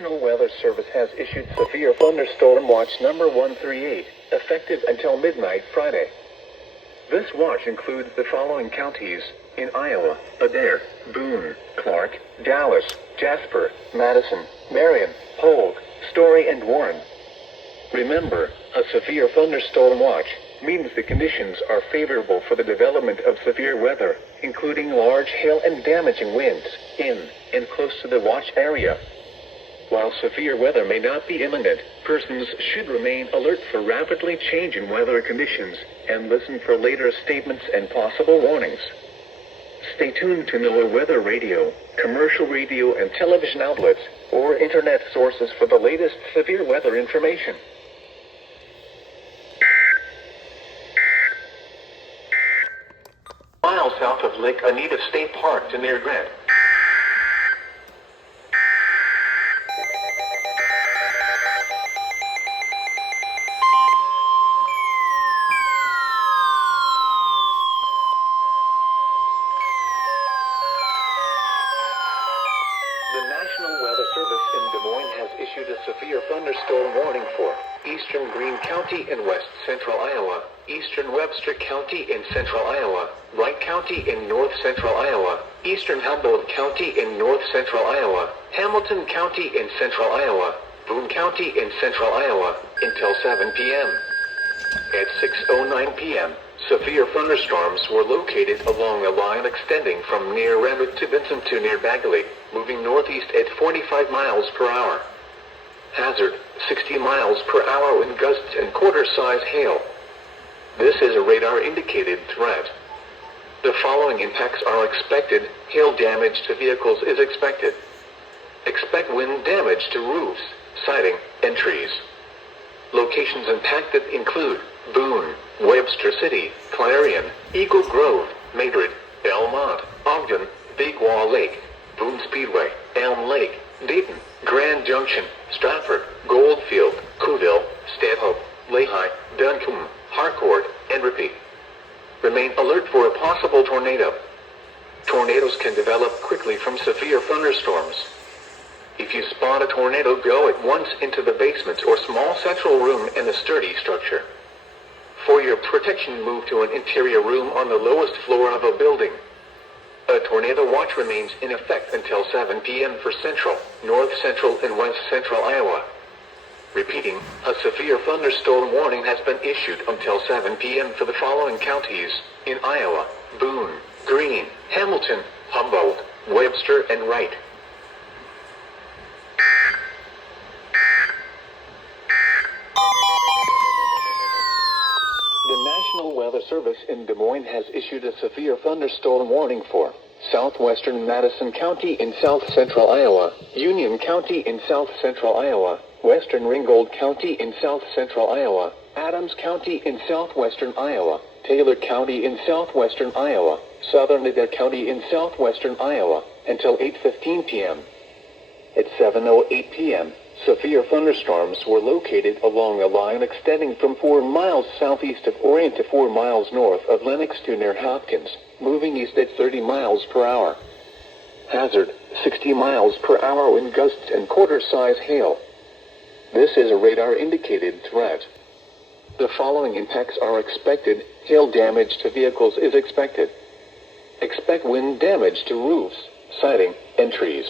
National Weather Service has issued severe thunderstorm watch number 138, effective until midnight Friday. This watch includes the following counties in Iowa: Adair, Boone, Clark, Dallas, Jasper, Madison, Marion, Polk, Story, and Warren. Remember, a severe thunderstorm watch means the conditions are favorable for the development of severe weather, including large hail and damaging winds, in and close to the watch area. While severe weather may not be imminent, persons should remain alert for rapidly changing weather conditions and listen for later statements and possible warnings. Stay tuned to NOAA weather radio, commercial radio and television outlets, or internet sources for the latest severe weather information. Miles south of Lake Anita State Park to near Grant. The National Weather Service in Des Moines has issued a severe thunderstorm warning for eastern Greene County in west central Iowa, eastern Webster County in central Iowa, Wright County in north central Iowa, eastern Humboldt County in north central Iowa, Hamilton County in central Iowa, Boone County in central Iowa, until 7 p.m. At 6:09 p.m., severe thunderstorms were located along a line extending from near Redwood to Benson to near Bagley, moving northeast at 45 miles per hour. Hazard, 60 miles per hour wind gusts and quarter-size hail. This is a radar-indicated threat. The following impacts are expected. Hail damage to vehicles is expected. Expect wind damage to roofs, siding, and trees. Locations impacted include Boone, Webster City, Clarion, Eagle Grove, Madrid, Belmont, Ogden, Big Wall Lake, Boone Speedway, Elm Lake, Dayton, Grand Junction, Stratford, Goldfield, Cooville, Stanhope, Lehigh, Duncombe, Harcourt, and Ripon. Remain alert for a possible tornado. Tornadoes can develop quickly from severe thunderstorms. If you spot a tornado, go at once into the basement or small central room in a sturdy structure. For your protection, move to an interior room on the lowest floor of a building. A tornado watch remains in effect until 7 p.m. for central, north central, and west central Iowa. Repeating, a severe thunderstorm warning has been issued until 7 p.m. for the following counties in Iowa: Boone, Greene, Hamilton, Humboldt, Webster, and Wright. The National Weather Service in Des Moines has issued a severe thunderstorm warning for southwestern Madison County in south central Iowa, Union County in south central Iowa, western Ringgold County in south central Iowa, Adams County in southwestern Iowa, Taylor County in southwestern Iowa, southern Adair County in southwestern Iowa, until 8:15 p.m. At 7:08 p.m., severe thunderstorms were located along a line extending from 4 miles southeast of Orion to 4 miles north of Lenox to near Hopkins, moving east at 30 miles per hour. Hazard, 60 miles per hour wind gusts and quarter-size hail. This is a radar-indicated threat. The following impacts are expected. Hail damage to vehicles is expected. Expect wind damage to roofs, siding, and trees.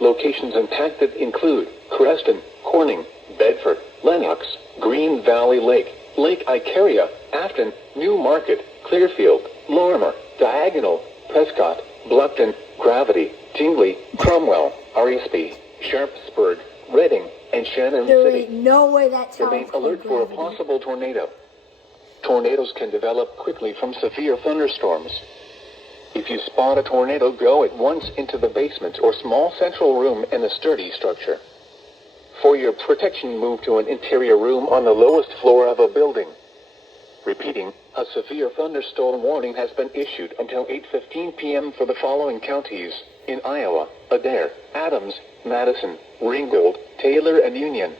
Locations impacted include Creston, Corning, Bedford, Lenox, Green Valley Lake, Lake Icaria, Afton, New Market, Clearfield, Lorimer, Diagonal, Prescott, Bluffton, Gravity, Tingley, Cromwell, RESP, Sharpsburg, Reading, and Shannon There City. ain't no way that town's Remain called alert for a Gravity. possible tornado. Tornadoes can develop quickly from severe thunderstorms. If you spot a tornado, go at once into the basement or small central room in a sturdy structure. For your protection, move to an interior room on the lowest floor of a building. Repeating, a severe thunderstorm warning has been issued until 8:15 p.m. for the following counties in Iowa: Adair, Adams, Madison, Ringgold, Taylor, and Union.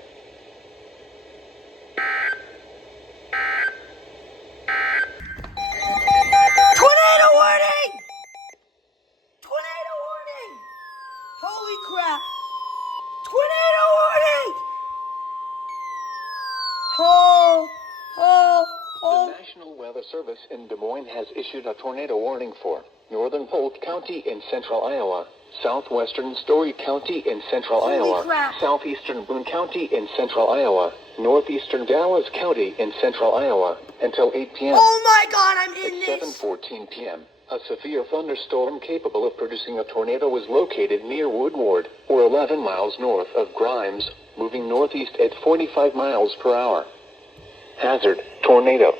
Tornado warning! Tornado warning! Holy crap! Tornado The National Weather Service in Des Moines has issued a tornado warning for northern Polk County in central Iowa, southwestern Story County in central Holy Iowa, crap. southeastern Boone County in central Iowa, northeastern Dallas County in central Iowa, until 8 p.m. Oh my God, I'm in At this. 7:14 p.m., a severe thunderstorm capable of producing a tornado was located near Woodward, or 11 miles north of Grimes, moving northeast at 45 miles per hour. Hazard, tornado.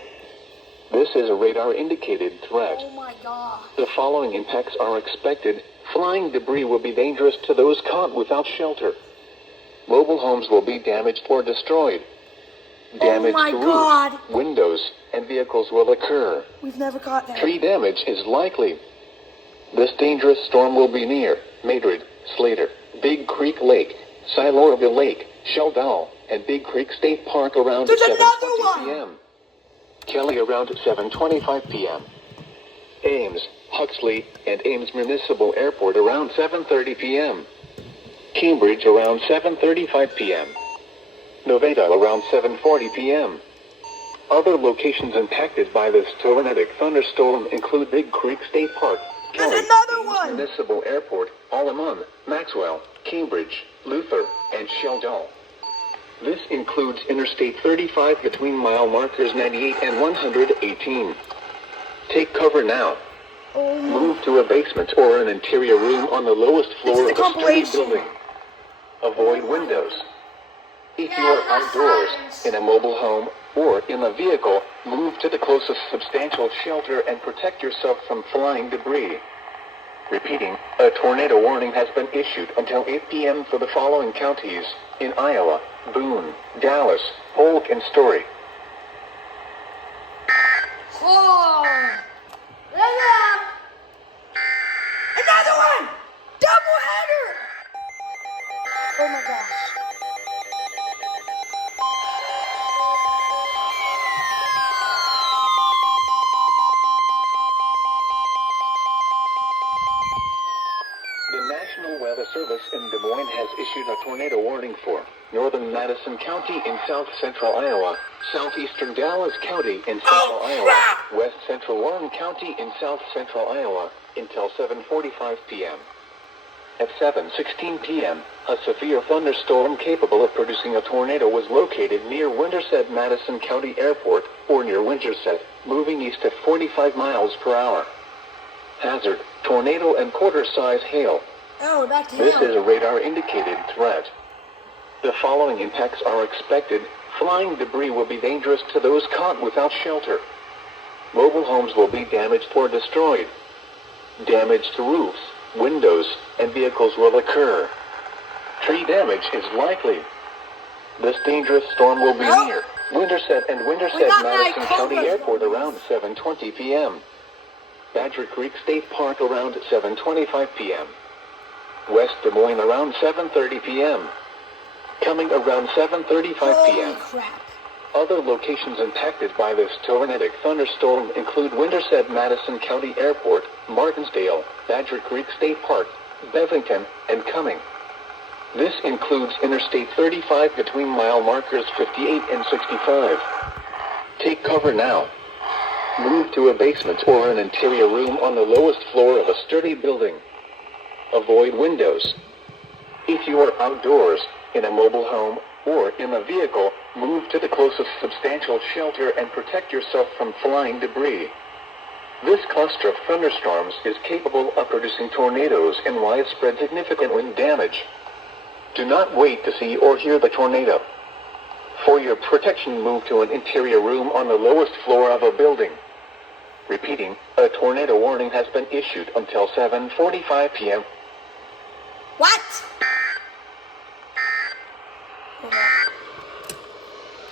This is a radar-indicated threat. Oh my God. The following impacts are expected. Flying debris will be dangerous to those caught without shelter. Mobile homes will be damaged or destroyed. Damage my to God. roofs, windows, and vehicles will occur. We've never caught that. Tree damage is likely. This dangerous storm will be near Madrid, Slater, Big Creek Lake, Silorville Lake, Sheldall, and Big Creek State Park around There's 7:20 p.m. Kelly around 7:25 p.m. Ames, Huxley, and Ames Municipal Airport around 7:30 p.m. Cambridge around 7:35 p.m. Nevada around 7:40 p.m. Other locations impacted by this tornadic thunderstorm include Big Creek State Park, There's Kelly, another Ames one. Municipal Airport, Allemande, Maxwell, Cambridge, Luther, and Sheldall. This includes Interstate 35 between mile markers 98 and 118. Take cover now. Oh my. Move to a basement or an interior room on the lowest floor This is of a a sturdy compilation. building. Avoid windows. If you are outdoors, in a mobile home, or in a vehicle, move to the closest substantial shelter and protect yourself from flying debris. Repeating, a tornado warning has been issued until 8 p.m. for the following counties in Iowa: Boone, Dallas, Polk, and Story. Oh. Another one. Double header. Oh my gosh. The National Weather Service in Des Moines has issued a tornado warning for northern Madison County in south central Iowa, southeastern Dallas County in central Iowa, west central Warren County in south central Iowa, until 7:45 p.m. At 7:16 p.m., a severe thunderstorm capable of producing a tornado was located near Winterset Madison County Airport, or near Winterset, moving east at 45 miles per hour. Hazard, tornado and quarter-size hail. Oh, back to This him. is a radar-indicated threat. The following impacts are expected. Flying debris will be dangerous to those caught without shelter. Mobile homes will be damaged or destroyed. Damage to roofs, windows, and vehicles will occur. Tree damage is likely. This dangerous storm will be Oh. near Winterset and Winterset got my Madison County cobras Airport going. around 7:20 p.m. Badger Creek State Park around 7:25 p.m. West Des Moines around 7:30 p.m. Coming around 7:35 Holy p.m. crap. Other locations impacted by this tornadic thunderstorm include Winterset Madison County Airport, Martinsdale, Badger Creek State Park, Bevington, and Cumming. This includes Interstate 35 between mile markers 58 and 65. Take cover now. Move to a basement or an interior room on the lowest floor of a sturdy building. Avoid windows. If you are outdoors, in a mobile home, or in a vehicle, move to the closest substantial shelter and protect yourself from flying debris. This cluster of thunderstorms is capable of producing tornadoes and widespread significant wind damage. Do not wait to see or hear the tornado. For your protection, move to an interior room on the lowest floor of a building. Repeating, a tornado warning has been issued until 7:45 p.m. What?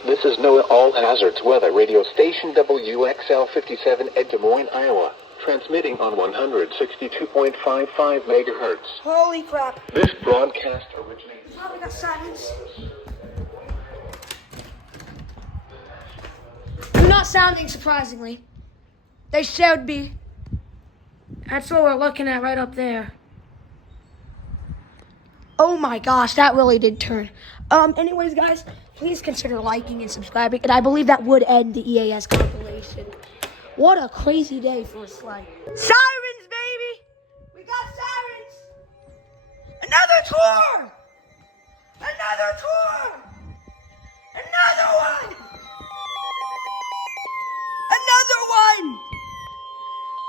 This is NOAA All Hazards Weather Radio Station WXL 57 at Des Moines, Iowa, transmitting on 162.55 megahertz. Holy crap. This broadcast originates... Oh, we got silence. They're not sounding surprisingly. They should be. That's what we're looking at right up there. Oh my gosh, that really did turn. Anyways, guys, please consider liking and subscribing. And I believe that would end the EAS compilation. What a crazy day for a slide. Sirens, baby! We got sirens! Another tour! Another tour! Another one! Another one!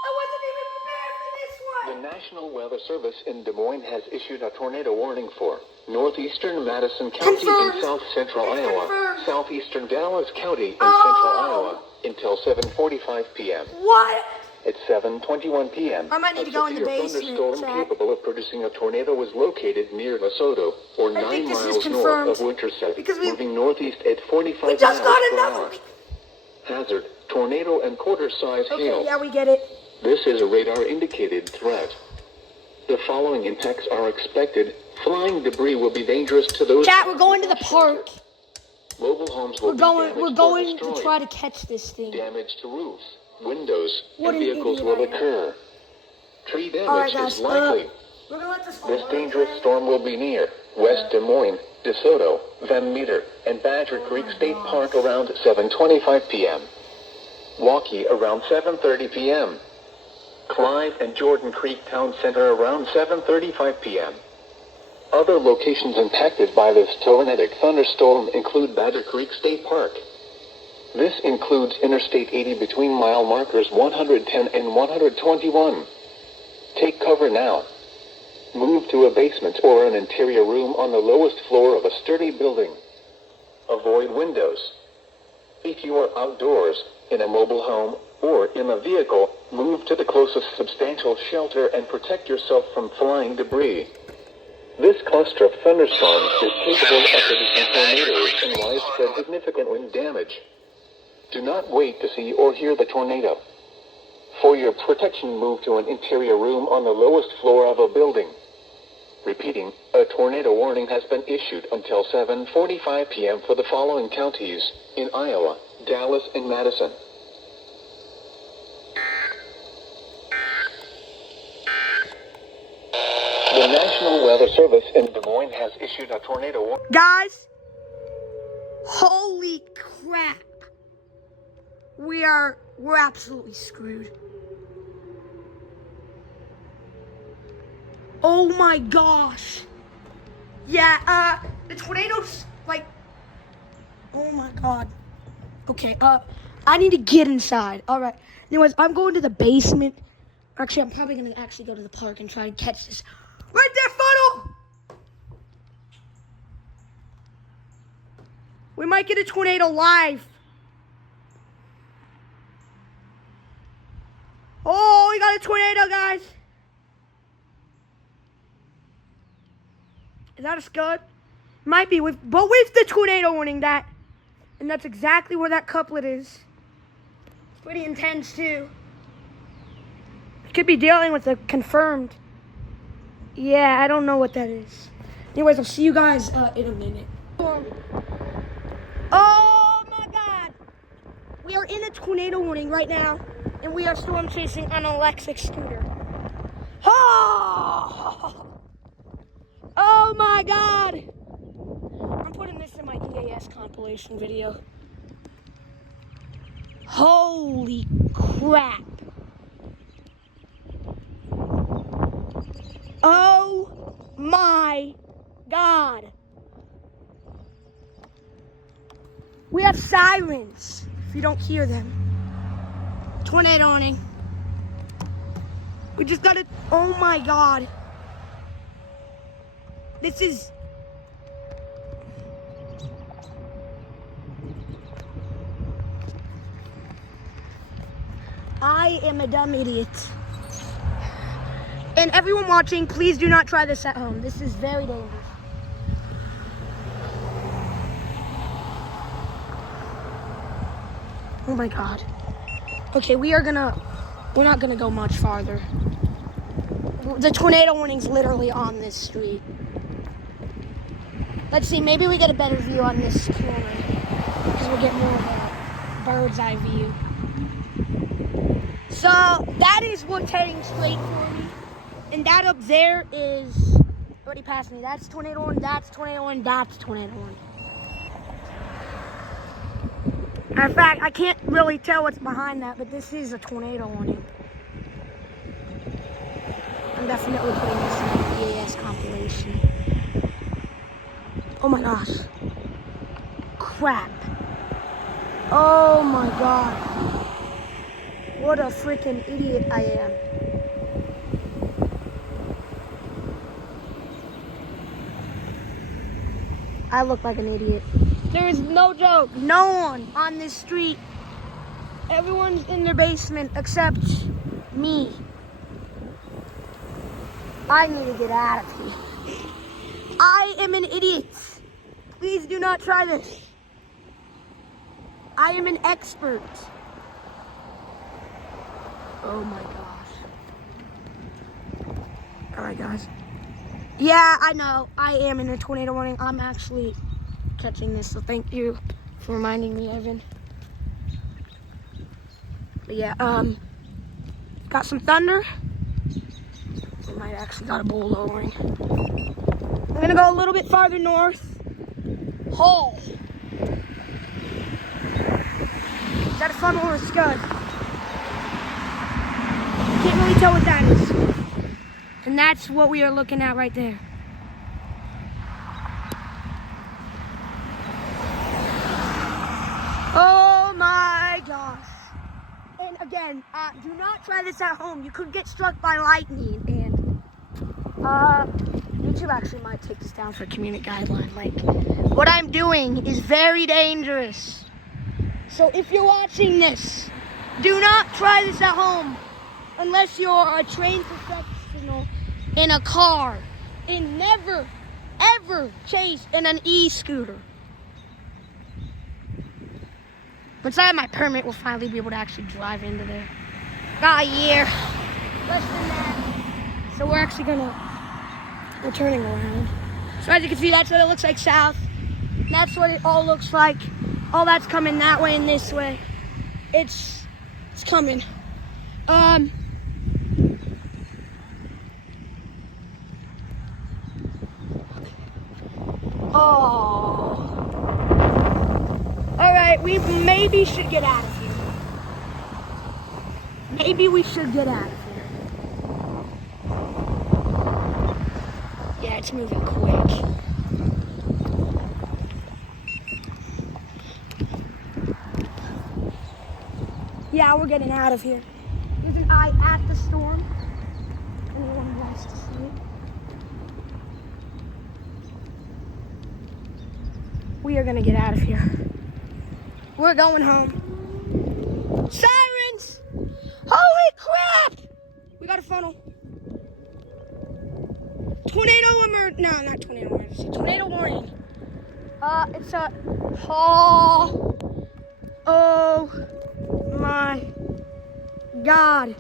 I wasn't even prepared for this one! The National Weather Service in Des Moines has issued a tornado warning for northeastern Madison County Confirmed. in south central Iowa, Confirmed. southeastern Dallas County in central Iowa until 7:45 p.m. What? At 7:21 p.m., I might need to go in the basement, thunderstorm Chad. capable of producing a tornado was located near Lesotho, or I 9 think this is miles north confirmed, of Winterset, because moving northeast at 45 We just miles got per another hour. one. Hazard, tornado and quarter-size Okay, hail. yeah, we get it. This is a radar-indicated threat. The following impacts are expected. Flying debris will be dangerous to those... Chat, we're going to the park. Mobile homes will We're be going damaged or to destroyed. try to catch this thing. Damage to roofs, windows, What and an vehicles idiot will I am. occur. Tree damage Alright, guys, is likely. we're gonna let this This dangerous storm will be near West Des Moines, DeSoto, Van Meter, and Badger Creek State Park around 7:25 p.m. Waukee around 7:30 p.m. Clive and Jordan Creek Town Center around 7:35 p.m. Other locations impacted by this tornadic thunderstorm include Badger Creek State Park. This includes Interstate 80 between mile markers 110 and 121. Take cover now. Move to a basement or an interior room on the lowest floor of a sturdy building. Avoid windows. If you are outdoors, in a mobile home, or in a vehicle, move to the closest substantial shelter and protect yourself from flying debris. This cluster of thunderstorms is capable of producing tornadoes and widespread significant wind damage. Do not wait to see or hear the tornado. For your protection, move to an interior room on the lowest floor of a building. Repeating, a tornado warning has been issued until 7:45 p.m. for the following counties in Iowa, Dallas, and Madison. The National Weather Service in Des Moines has issued a tornado warning. Guys, holy crap. We're absolutely screwed. Oh my gosh. Yeah, the tornado's like, oh my god. Okay, I need to get inside. All right. Anyways, I'm going to the basement. Actually, I'm probably going to actually go to the park and try and catch this. Right there, funnel! We might get a tornado live. Oh, we got a tornado, guys. Is that a scud? Might be, but with the tornado warning, and that's exactly where that couplet is. It's pretty intense, too. We could be dealing with a confirmed. Yeah, I don't know what that is. Anyways, I'll see you guys in a minute. Oh, my God. We are in a tornado warning right now, and we are storm chasing on an electric scooter. Oh my God! I'm putting this in my EAS compilation video. Holy crap! Oh my God! We have sirens, if you don't hear them. Tornado warning. We just got it. Oh my God. This is... I am a dumb idiot. And everyone watching, please do not try this at home. This is very dangerous. Oh my God. Okay, we're not gonna go much farther. The tornado warning's literally on this street. Let's see, maybe we get a better view on this corner, because we'll get more of a bird's eye view. So, that is what's heading straight for me. And that up there is already past me. That's tornado warning, that's tornado warning, that's tornado warning. Matter of fact, I can't really tell what's behind that, but this is a tornado warning. I'm definitely putting this in the EAS compilation. Oh my gosh. Crap. Oh my god. What a freaking idiot I am. I look like an idiot. There is no joke. No one on this street. Everyone's in their basement except me. I need to get out of here. I am an idiot. Please do not try this. I am an expert. Oh my gosh. Alright guys. Yeah, I know. I am in a tornado warning. I'm actually catching this, so thank you for reminding me, Evan. But yeah, got some thunder. We might actually got a bull lowering. I'm gonna go a little bit farther north. Hall. Is that a funnel or a scud? Can't really tell what that is. And that's what we are looking at right there. Oh my gosh. And again, do not try this at home. You could get struck by lightning, and YouTube actually might take this down for a community guideline. Like, what I'm doing is very dangerous. So if you're watching this, do not try this at home unless you're a trained professional in a car. And never, ever chase in an e-scooter. Once I have my permit, we'll finally be able to actually drive into there. Got a year. Less than that. So we're turning around. So as you can see, that's what it looks like south. And that's what it all looks like. All that's coming that way and this way. It's coming. Oh. Alright, we maybe should get out of here. Maybe we should get out of here. Yeah, it's moving quick. Yeah, we're getting out of here. There's an eye at the storm. Anyone wants to see it? We are gonna get out of here. We're going home. Sirens! Holy crap! We got a funnel. Tornado emergency. No, not tornado emergency. Tornado warning. It's a oh my God.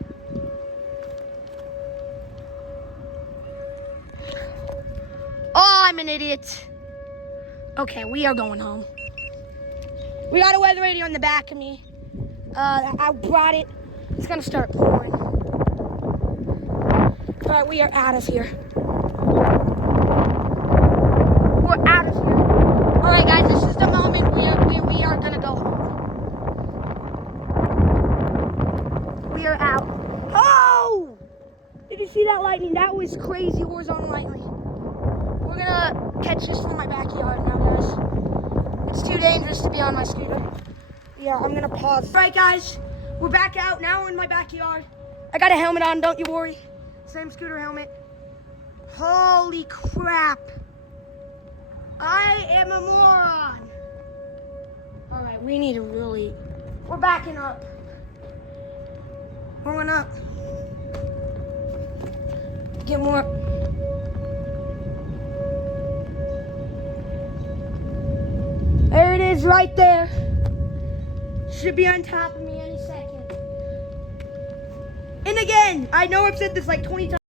Oh, I'm an idiot. Okay, we are going home. We got a weather radio in the back of me. I brought it. It's gonna start pouring. But we are out of here. We're out of here. All right, guys, this is the moment we are gonna go home. We are out. Oh! Did you see that lightning? That was crazy horizontal lightning. We're gonna catch this from my backyard now, guys. It's too dangerous to be on my scooter. Yeah, I'm gonna pause. All right, guys, we're back out now in my backyard. I got a helmet on, don't you worry. Same scooter helmet. Holy crap. I am a moron. All right, we need to really, we're backing up. Going up. Get more. There it is right there. Should be on top of me any second. And again, I know I've said this like 20 times.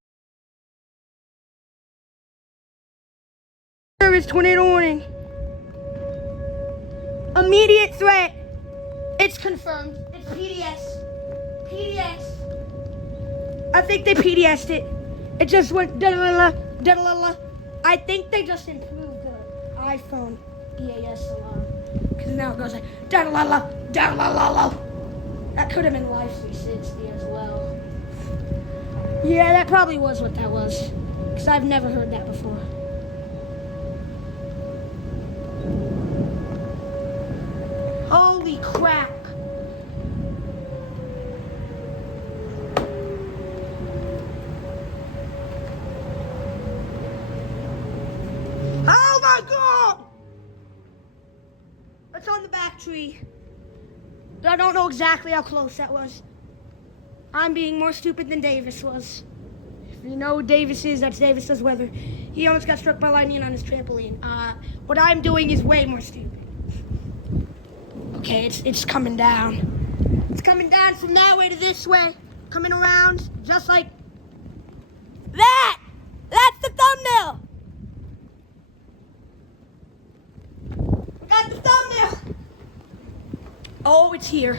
There is tornado warning. Immediate threat. It's confirmed. It's PDS. PDS. I think they PDS'd it. It just went da-da-la-la, da-da-la-la. I think they just improved the iPhone EAS alarm. Because now it goes like da-da-la-la, That could have been Life 360 as well. Yeah, that probably was what that was. Because I've never heard that before. Holy crap. Oh my god! It's on the back tree. I don't know exactly how close that was. I'm being more stupid than Davis was. If you know who Davis is, that's Davis does weather. He almost got struck by lightning on his trampoline. What I'm doing is way more stupid. Okay, it's coming down. It's coming down from that way to this way. Coming around, just like that! That's the thumbnail! We got the thumbnail! Oh, it's here.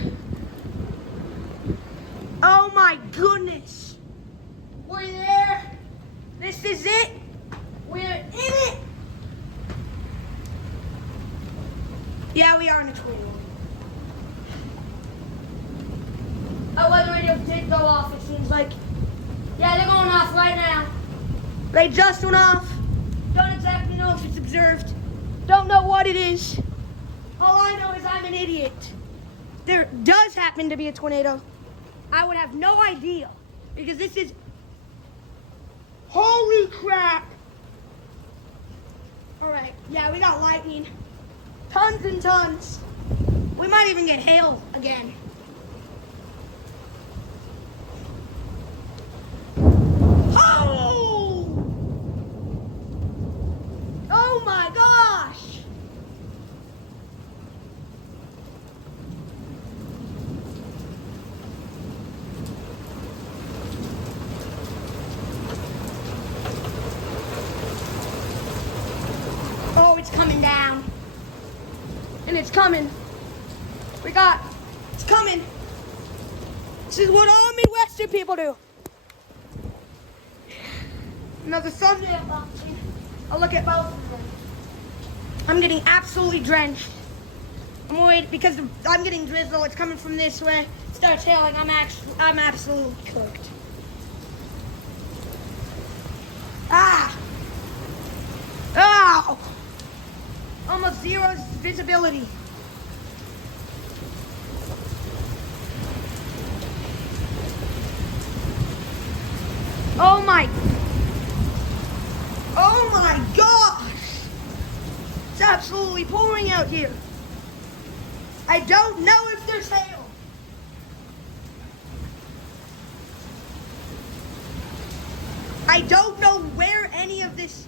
Oh my goodness. We're there. This is it. We're in it. Yeah, we are in a tornado. Oh, weather radio did go off, it seems like. Yeah, they're going off right now. They just went off. Don't exactly know if it's observed. Don't know what it is. All I know is I'm an idiot. There does happen to be a tornado. I would have no idea because this is, holy crap. All right, yeah, we got lightning. Tons and tons. We might even get hail again. Oh! Oh my gosh! Oh, it's coming down. And it's coming. It's coming. This is what all Midwestern people do. Another thumbnail option. I'll look at both of them. I'm getting absolutely drenched. I'm worried because I'm getting drizzle. It's coming from this way. It starts hailing. I'm absolutely cooked. Ah! Ow! Almost zero visibility. Oh my gosh! It's absolutely pouring out here. I don't know if there's hail. I don't know where any of this.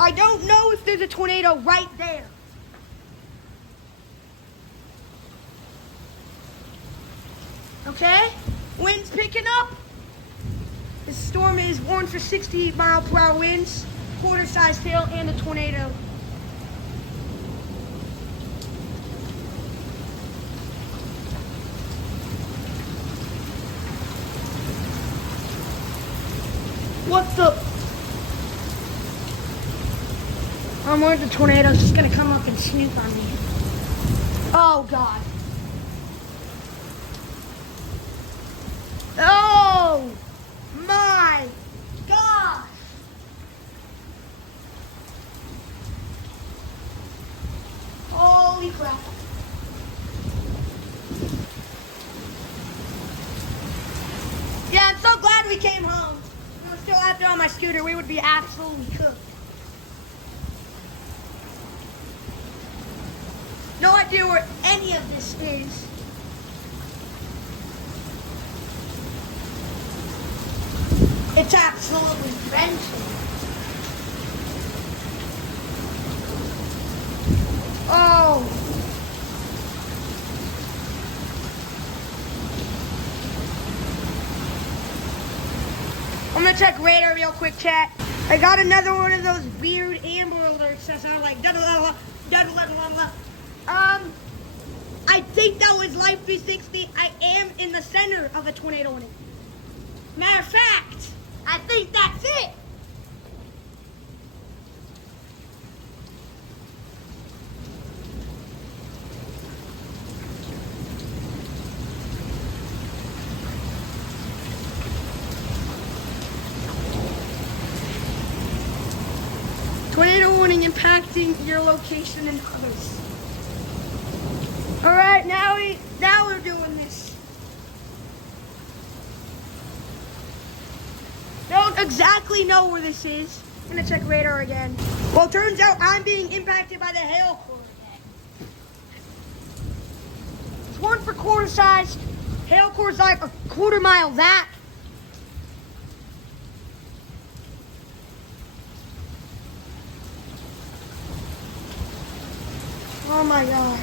I don't know if there's a tornado right there. Okay? Wind's picking up. This storm is warned for 60-mile-per-hour winds, quarter-sized hail, and a tornado. What the? I'm worried the tornado's just gonna come up and snoop on me. Oh God. Oh my gosh. Holy crap. Yeah, I'm so glad we came home. If we were still out there on my scooter, we would be absolutely cooked. No idea where any of this is. It's absolutely drenching. Oh. I'm gonna check radar real quick, chat. I got another one of those weird Amber alerts that sound like I think that was Life 360. I am in the center of a tornado warning. Matter of fact, I think that's it. affecting your location and others. All right, now we're doing this. Don't exactly know where this is. I'm gonna check radar again. Well, it turns out I'm being impacted by the hail core again. It's 1 for quarter size. Hail core's like a quarter mile back. Oh my gosh.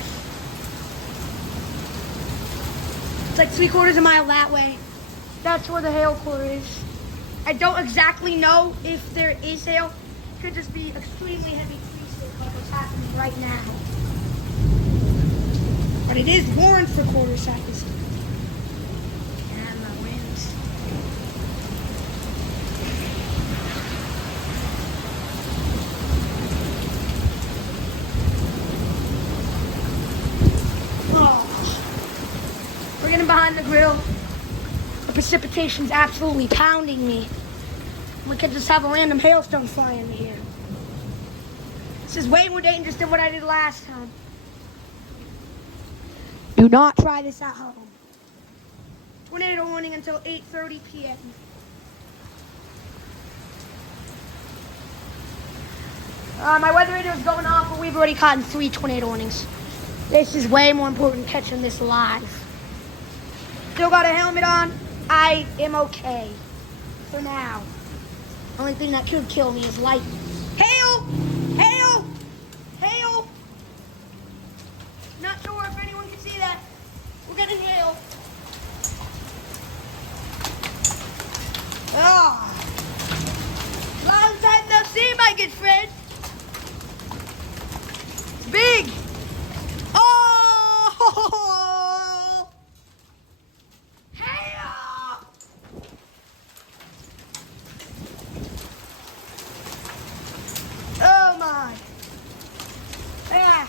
It's like 3/4 mile that way. That's where the hail core is. I don't exactly know if there is hail. It could just be extremely heavy freezing like what's happening right now. But it is warned for quarter size. And the winds. Oh. We're getting behind the grill. The precipitation's absolutely pounding me. We could just have a random hailstone fly into here. This is way more dangerous than what I did last time. Do not try this at home. Tornado warning until 8:30 p.m. My weather radio is going off, but we've already caught 3 tornado warnings. This is way more important catching this live. Still got a helmet on. I am okay for now. Only thing that could kill me is lightning. Hail! Hail! Hail! Not sure if anyone can see that. We're getting hail. Ah! Long time no see, my good friend. It's big. Oh! Hail! Oh my! Ah!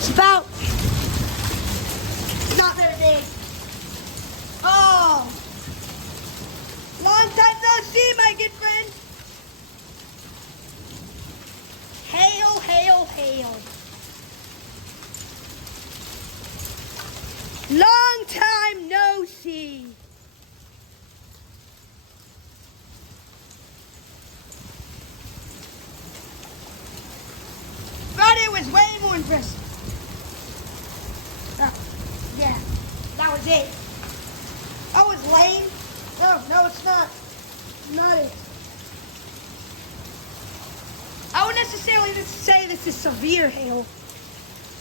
Spout! Not very big. Oh! Long time no see, my good friend. Hail, hail, hail. Long time no see. Friday was way more impressive. Yeah, that was it. That was lame. No, it's not. Not it. I wouldn't necessarily say this is severe hail.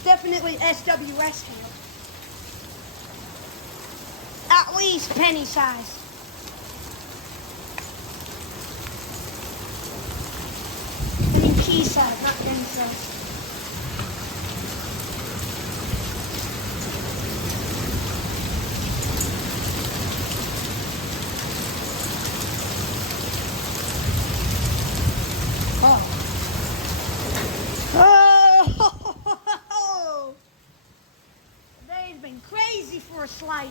Definitely SWS hail. At least penny size. I mean pea size, not penny size. Oh! Today's been crazy for a slice.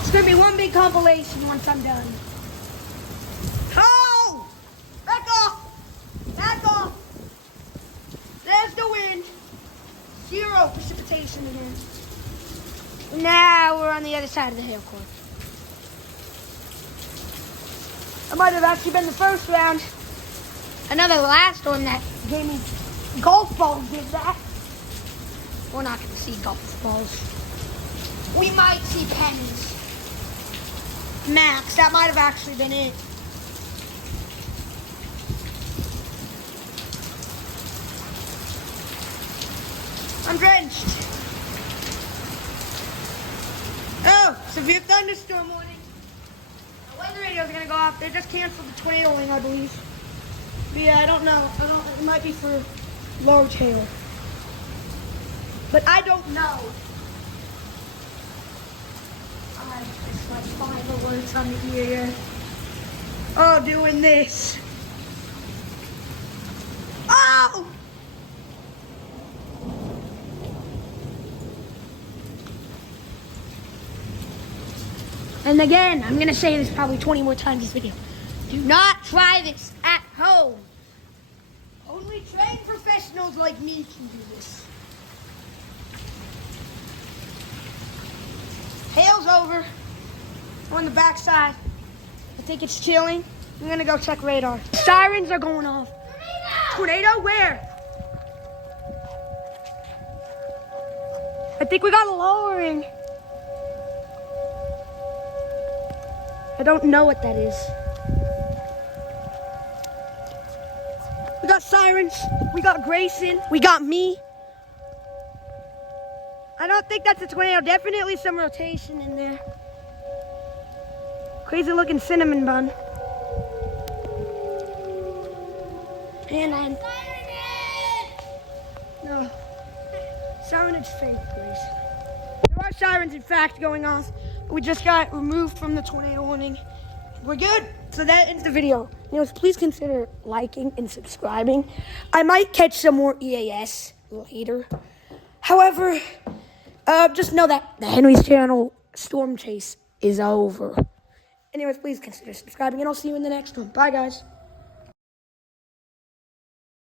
It's gonna be one big compilation once I'm done. Oh! Back off! Back off! There's the wind. 0 precipitation again. Now we're on the other side of the hail core. That might have actually been the first round. Another last one that gave me golf balls did that. We're not going to see golf balls. We might see pennies. Max, that might have actually been it. I'm drenched. Oh, severe thunderstorm warning. The weather radio's gonna go off. They just canceled the tornado warning, I believe. But yeah, I don't know. It might be for large hail. But I don't know. I just like find the words on the ear. Oh, doing this. Oh! And again, I'm going to say this probably 20 more times this video. Do not try this at home. Only trained professionals like me can do this. Hail's over. We're on the backside. I think it's chilling. I'm going to go check radar. Sirens are going off. Tornado where? I think we got a lowering. I don't know what that is. We got sirens. We got Grayson. We got me. I don't think that's a tornado. Definitely some rotation in there. Crazy looking cinnamon bun. And I'm... No. Siren is fake, please. There are sirens, in fact, going off. We just got removed from the tornado warning. We're good. So that ends the video. Anyways, please consider liking and subscribing. I might catch some more EAS later. However, just know that the Henry's channel storm chase is over. Anyways, please consider subscribing, and I'll see you in the next one. Bye, guys.